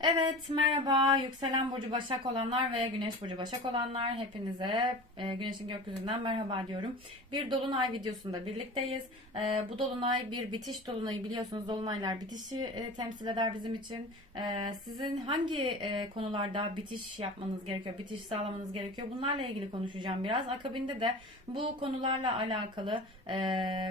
Evet merhaba yükselen burcu Başak olanlar ve güneş burcu Başak olanlar hepinize e, güneşin gökyüzünden merhaba diyorum. Bir dolunay videosunda birlikteyiz. E, bu dolunay bir bitiş dolunayı biliyorsunuz dolunaylar bitişi e, temsil eder bizim için. E, sizin hangi e, konularda bitiş yapmanız gerekiyor, bitiş sağlamanız gerekiyor bunlarla ilgili konuşacağım biraz. Akabinde de bu konularla alakalı e,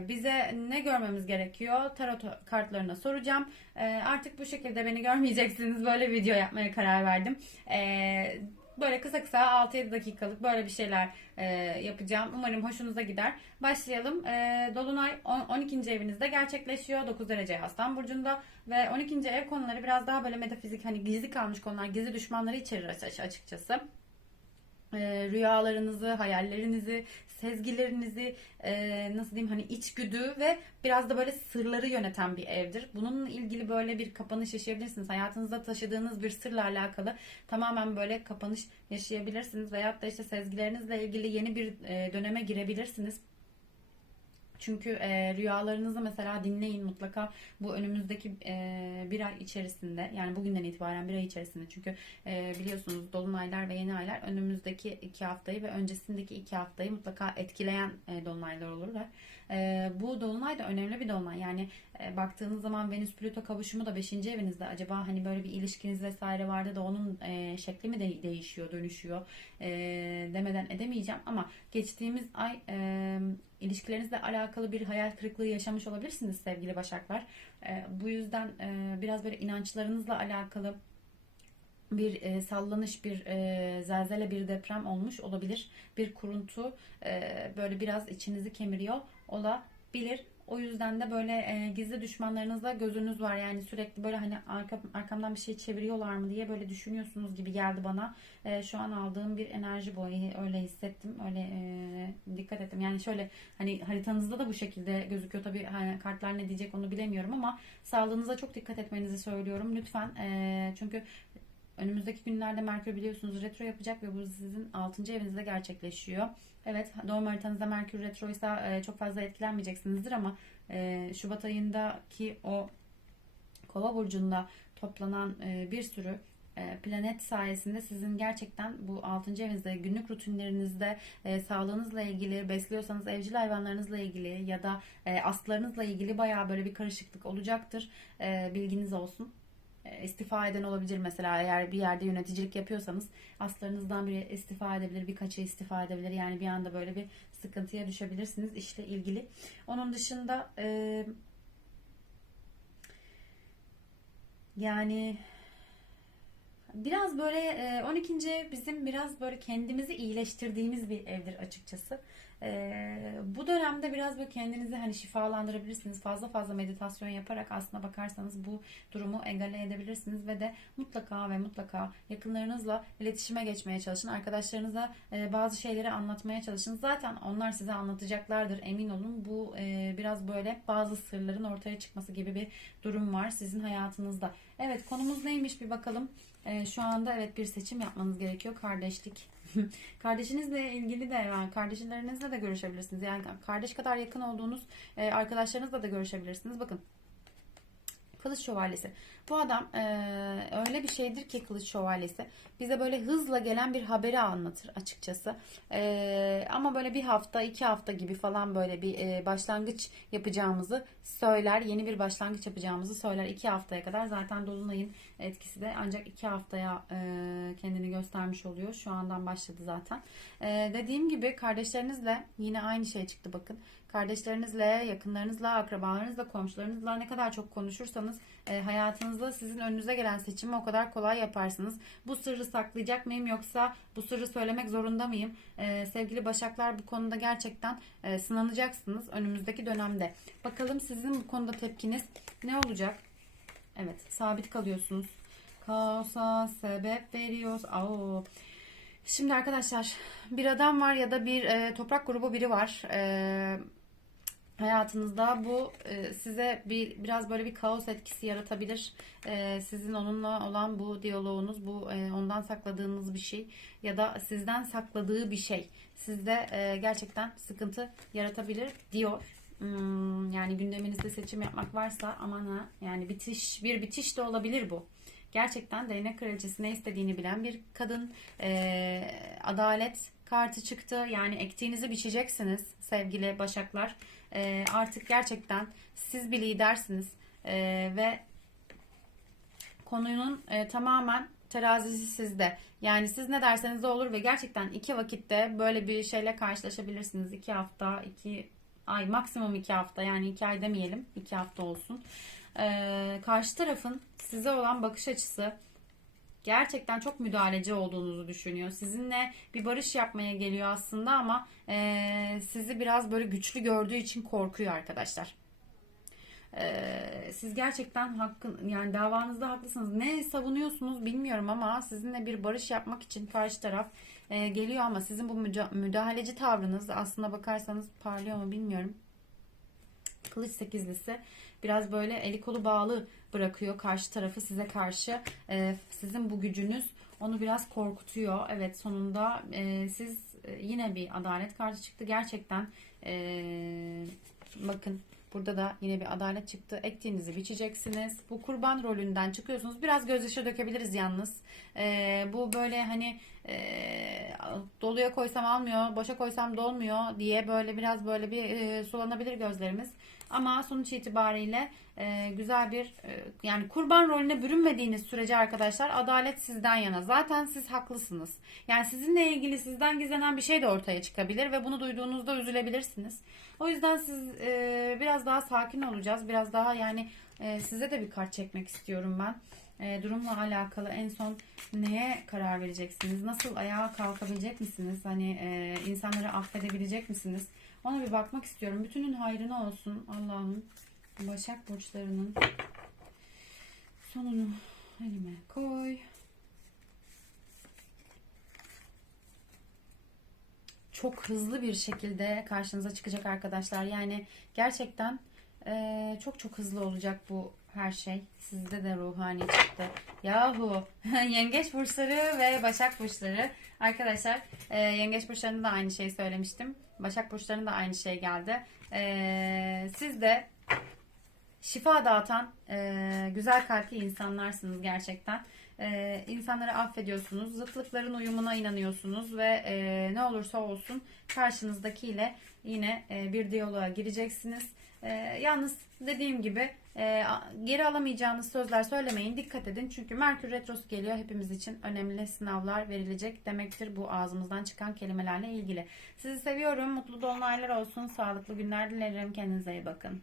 bize ne görmemiz gerekiyor tarot kartlarına soracağım. E, artık bu şekilde beni görmeyeceksiniz böyle video yapmaya karar verdim. E, böyle kısa kısa 6-7 dakikalık böyle bir şeyler e, yapacağım. Umarım hoşunuza gider. Başlayalım. E, Dolunay on- 12. evinizde gerçekleşiyor. 9 derece Aslan Burcu'nda ve 12. ev konuları biraz daha böyle metafizik hani gizli kalmış konular, gizli düşmanları içerir aç- açıkçası e, rüyalarınızı, hayallerinizi, sezgilerinizi, e, nasıl diyeyim hani içgüdü ve biraz da böyle sırları yöneten bir evdir. Bununla ilgili böyle bir kapanış yaşayabilirsiniz. Hayatınızda taşıdığınız bir sırla alakalı tamamen böyle kapanış yaşayabilirsiniz. Veyahut da işte sezgilerinizle ilgili yeni bir e, döneme girebilirsiniz. Çünkü e, rüyalarınızı mesela dinleyin mutlaka. Bu önümüzdeki e, bir ay içerisinde yani bugünden itibaren bir ay içerisinde. Çünkü e, biliyorsunuz dolunaylar ve yeni aylar önümüzdeki iki haftayı ve öncesindeki iki haftayı mutlaka etkileyen e, dolunaylar olur ve e, bu dolunay da önemli bir dolunay. Yani e, baktığınız zaman Venüs Plüto kavuşumu da 5. evinizde. Acaba hani böyle bir ilişkiniz vesaire vardı da onun e, şekli mi de değişiyor dönüşüyor e, demeden edemeyeceğim. Ama geçtiğimiz ay e, ilişkilerinizle alakalı bir hayal kırıklığı yaşamış olabilirsiniz sevgili başaklar. E, bu yüzden e, biraz böyle inançlarınızla alakalı bir e, sallanış, bir e, zelzele, bir deprem olmuş olabilir. Bir kuruntu e, böyle biraz içinizi kemiriyor olabilir. O yüzden de böyle e, gizli düşmanlarınızla gözünüz var. Yani sürekli böyle hani arka, arkamdan bir şey çeviriyorlar mı diye böyle düşünüyorsunuz gibi geldi bana. E, şu an aldığım bir enerji bu. Öyle hissettim. Öyle e, dikkat ettim. Yani şöyle hani haritanızda da bu şekilde gözüküyor. Tabii hani kartlar ne diyecek onu bilemiyorum ama sağlığınıza çok dikkat etmenizi söylüyorum. Lütfen. E, çünkü Önümüzdeki günlerde Merkür biliyorsunuz retro yapacak ve bu sizin 6. evinizde gerçekleşiyor. Evet doğum haritanızda Merkür retroysa e, çok fazla etkilenmeyeceksinizdir ama e, Şubat ayındaki o Kova burcunda toplanan e, bir sürü e, planet sayesinde sizin gerçekten bu 6. evinizde günlük rutinlerinizde sağlığınızla ilgili besliyorsanız evcil hayvanlarınızla ilgili ya da e, astlarınızla ilgili bayağı böyle bir karışıklık olacaktır. Bilginiz olsun istifa eden olabilir mesela eğer bir yerde yöneticilik yapıyorsanız aslarınızdan biri istifa edebilir birkaçı istifa edebilir yani bir anda böyle bir sıkıntıya düşebilirsiniz işle ilgili onun dışında e, yani biraz böyle e, 12. ev bizim biraz böyle kendimizi iyileştirdiğimiz bir evdir açıkçası. E, bu dönemde biraz böyle kendinizi hani şifalandırabilirsiniz. Fazla fazla meditasyon yaparak aslına bakarsanız bu durumu egale edebilirsiniz ve de mutlaka ve mutlaka yakınlarınızla iletişime geçmeye çalışın. Arkadaşlarınıza e, bazı şeyleri anlatmaya çalışın. Zaten onlar size anlatacaklardır emin olun. Bu e, biraz böyle bazı sırların ortaya çıkması gibi bir durum var sizin hayatınızda. Evet konumuz neymiş bir bakalım. E, şu anda evet bir seçim yapmanız gerekiyor. Kardeşlik. Kardeşinizle ilgili de yani kardeşlerinizle de görüşebilirsiniz. Yani kardeş kadar yakın olduğunuz e, arkadaşlarınızla da görüşebilirsiniz. Bakın Kılıç Şövalyesi. Bu adam e, öyle bir şeydir ki Kılıç Şövalyesi. Bize böyle hızla gelen bir haberi anlatır açıkçası. E, ama böyle bir hafta, iki hafta gibi falan böyle bir e, başlangıç yapacağımızı söyler. Yeni bir başlangıç yapacağımızı söyler. iki haftaya kadar zaten Dolunay'ın etkisi de ancak iki haftaya e, kendini göstermiş oluyor. Şu andan başladı zaten. E, dediğim gibi kardeşlerinizle yine aynı şey çıktı bakın. Kardeşlerinizle, yakınlarınızla, akrabalarınızla, komşularınızla ne kadar çok konuşursanız e, hayatınızda sizin önünüze gelen seçimi o kadar kolay yaparsınız. Bu sırrı saklayacak mıyım yoksa bu sırrı söylemek zorunda mıyım? E, sevgili Başaklar bu konuda gerçekten e, sınanacaksınız önümüzdeki dönemde. Bakalım sizin bu konuda tepkiniz ne olacak? Evet, sabit kalıyorsunuz. Kaosa sebep veriyoruz. Aa. Şimdi arkadaşlar bir adam var ya da bir e, toprak grubu biri var. E, hayatınızda bu e, size bir biraz böyle bir kaos etkisi yaratabilir. E, sizin onunla olan bu diyaloğunuz, bu e, ondan sakladığınız bir şey ya da sizden sakladığı bir şey sizde e, gerçekten sıkıntı yaratabilir diyor. Hmm, yani gündeminizde seçim yapmak varsa aman ha yani bitiş bir bitiş de olabilir bu. Gerçekten değnek kraliçesi ne istediğini bilen bir kadın. Ee, adalet kartı çıktı. Yani ektiğinizi biçeceksiniz sevgili başaklar. Ee, artık gerçekten siz bir lidersiniz. Ee, ve konunun e, tamamen terazisi sizde. Yani siz ne derseniz de olur ve gerçekten iki vakitte böyle bir şeyle karşılaşabilirsiniz. İki hafta, iki ay, maksimum iki hafta yani iki ay demeyelim, iki hafta olsun. Ee, karşı tarafın size olan bakış açısı gerçekten çok müdahaleci olduğunuzu düşünüyor. Sizinle bir barış yapmaya geliyor aslında ama e, sizi biraz böyle güçlü gördüğü için korkuyor arkadaşlar. Ee, siz gerçekten hakkın yani davanızda haklısınız. Ne savunuyorsunuz bilmiyorum ama sizinle bir barış yapmak için karşı taraf e, geliyor ama sizin bu müdahaleci tavrınız aslında bakarsanız parlıyor mu bilmiyorum. Kılıç sekizlisi biraz böyle eli kolu bağlı bırakıyor karşı tarafı size karşı. Ee, sizin bu gücünüz onu biraz korkutuyor. Evet sonunda e, siz e, yine bir adalet kartı çıktı. Gerçekten e, bakın burada da yine bir adalet çıktı. Ektiğinizi biçeceksiniz. Bu kurban rolünden çıkıyorsunuz. Biraz gözyaşı dökebiliriz yalnız. E, bu böyle hani e, doluya koysam almıyor, boşa koysam dolmuyor diye böyle biraz böyle bir e, sulanabilir gözlerimiz. Ama sonuç itibariyle e, güzel bir e, yani kurban rolüne bürünmediğiniz sürece arkadaşlar adalet sizden yana. Zaten siz haklısınız. Yani sizinle ilgili sizden gizlenen bir şey de ortaya çıkabilir ve bunu duyduğunuzda üzülebilirsiniz. O yüzden siz e, biraz daha sakin olacağız. Biraz daha yani e, size de bir kart çekmek istiyorum ben. E, durumla alakalı en son neye karar vereceksiniz? Nasıl ayağa kalkabilecek misiniz? Hani e, insanları affedebilecek misiniz? Ona bir bakmak istiyorum. Bütünün hayrına olsun Allah'ın Başak burçlarının sonunu elime koy. Çok hızlı bir şekilde karşınıza çıkacak arkadaşlar. Yani gerçekten eee, çok çok hızlı olacak bu her şey. Sizde de ruhani çıktı. Yahu yengeç burçları ve başak burçları. Arkadaşlar e, yengeç burçlarında da aynı şeyi söylemiştim. Başak burçlarında da aynı şey geldi. E, siz de şifa dağıtan e, güzel kalpli insanlarsınız gerçekten. E, insanları affediyorsunuz. Zıtlıkların uyumuna inanıyorsunuz ve e, ne olursa olsun karşınızdakiyle yine e, bir diyaloğa gireceksiniz. E, yalnız dediğim gibi e, geri alamayacağınız sözler söylemeyin. Dikkat edin. Çünkü Merkür Retrosu geliyor. Hepimiz için önemli sınavlar verilecek demektir bu ağzımızdan çıkan kelimelerle ilgili. Sizi seviyorum. Mutlu dolunaylar olsun. Sağlıklı günler dilerim. Kendinize iyi bakın.